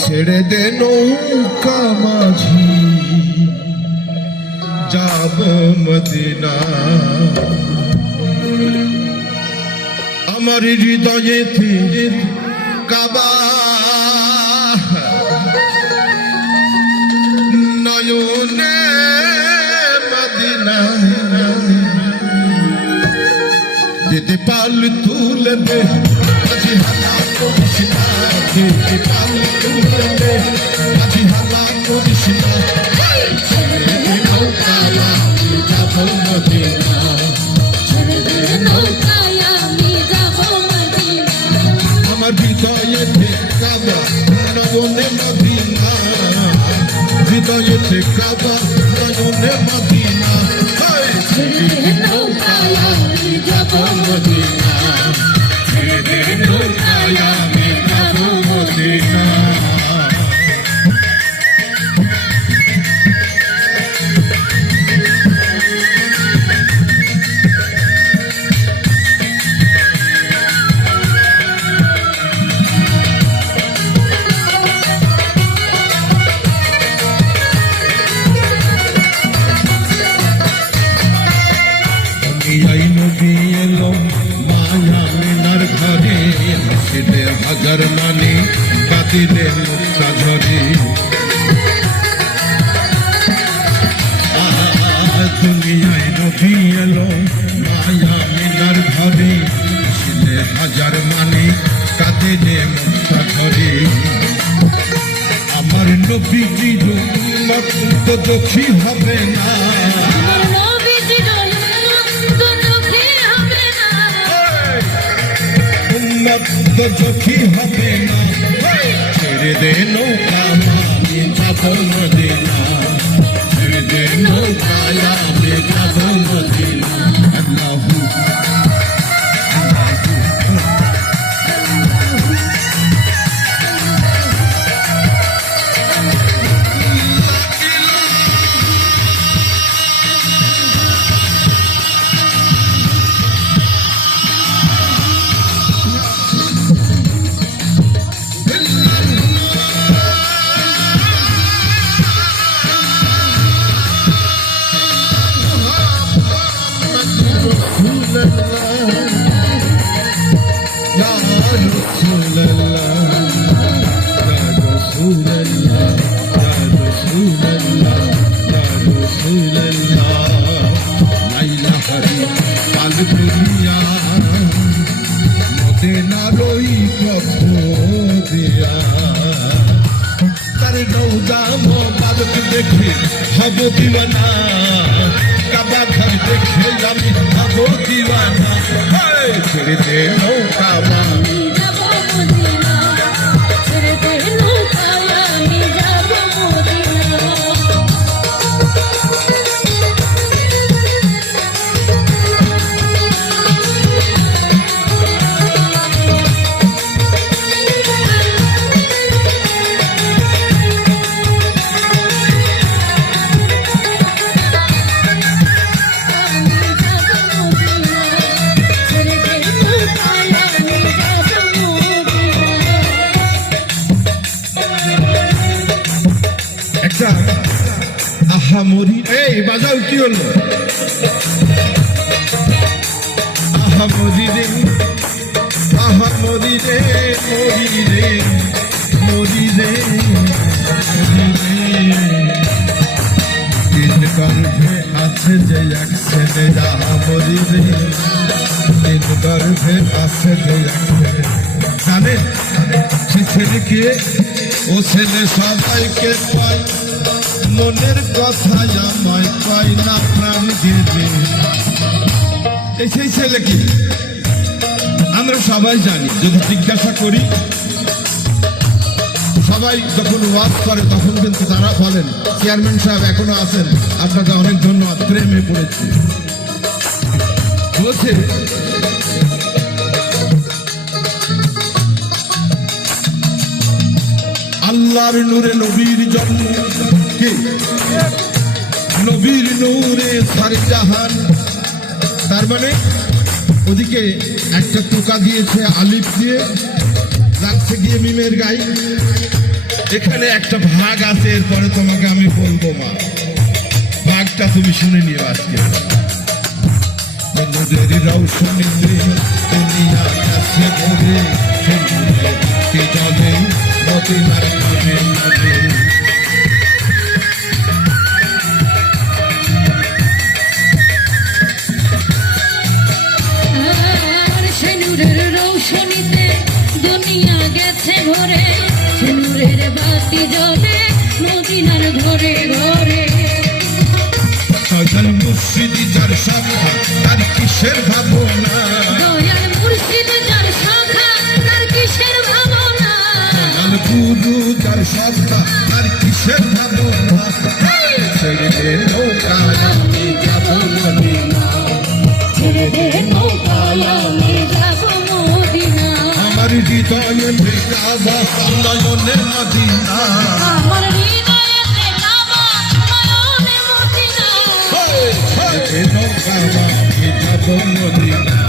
ছেড়ে দে নৌকা মাঝি যাব মদিনা আমার হৃদয়েতে কাবা নয়নে মদিনা যেতে পাল তুলবে আজি হালা করিস না যেতে পাল তুলবে আজি হালা করিস না ছেড়ে দে নৌকা আমি যাব মদিনা ছেড়ে দে নৌকায় আমি যাব মদিনা আমার হৃদয়েতে কাবা নয়নে মদিনা হৃদয়েতে কাবা নয়নে মদিনা ছেড়ে দে নৌকায় আমি যাব মদিনা ছেড়ে দে নৌকায় আমি যাব মদিনা এই নবী এলো মায়া মিনার ঘরে হাসিলে হাজার মানে কাঁদিলে মুক্তা ঝরে দুনিয়ায় নবী এলো মায়া মিনার ঘরে হাসিলে হাজার মানে কাঁদিলে মুক্তা ঝরে আমার নবীজি উম্মত দুঃখী হবে না আমার নবীজির উম্মত দুঃখী হবে না উম্মত দুঃখী হবে না ছেড়ে দে নৌকা আমি যাব মদিনা ছেড়ে দে নৌকা আমি যাব মদিনা আল্লাহু দেখে হব দিওয়ানা কাবা ঘর দেখে আমি হব দিওয়ানা ছেড়ে দে নৌকা আমি যাব মদিনা ছেড়ে দে নৌকায় আমি যাব মদিনা আহামরি এই বাজাও কি হলো আহামরি রে আহামরি রে মরি রে মরি রে তিন গর্ভে আছে যে এক ছেলে আহামরি রে তিন গর্ভে আছে যে এক ছেলে জানেন সে ছেলেকে ও ছেলে সবাইকে পায় মনের কথা আমায় পাই না প্রাণ দেবে সেই ছেলে কি আমরা সবাই জানি যদি জিজ্ঞাসা করি সবাই যখন ওয়াজ করে তখন কিন্তু তারা বলেন চেয়ারম্যান সাহেব এখনো আছেন আপনাকে অনেক ধন্যবাদ প্রেমে পড়েছি বলছে আল্লাহর নূরে নবীর জন্ম কে নবীর নূরে সারে জাহান তার মানে ওদিকে একটা টোকা দিয়েছে আলিফ দিয়ে লাগছে গিয়ে মিমের গাই এখানে একটা ভাগ আছে, এরপরে তোমাকে আমি বলবো মা, ভাগটা তুমি শুনে নিও আজকে। নদীর রৌশনীতে দুনিয়া কাছে ভরে, কে জলে মদিনার খাবে নদী। আর সে নূরের রৌশনীতে দুনিয়া গেছে ভরে, সে নূরের বাতি জ্বলে মদিনার ঘরে ঘরে। ছয়জন মুর্শিদি যার শাখা, তার কিসের ভাবনা, দয়াল মুর্শিদ যার শাখা, তার কিসের ভাবনা। দয়াল গুরু যার শাখা, তার কিসের ভাবনা। ছেড়ে দে নৌকায় আমি যাব মদিনা, ছেড়ে দে নৌকায় আমি যাব মদিনা। আমার হৃদয়ে কাবা নয়নে মদিনা। আমার হৃদয়েতে কাবা, নয়নে মদিনা। ছেড়ে দে নৌকায় আমি যাব মদিনা।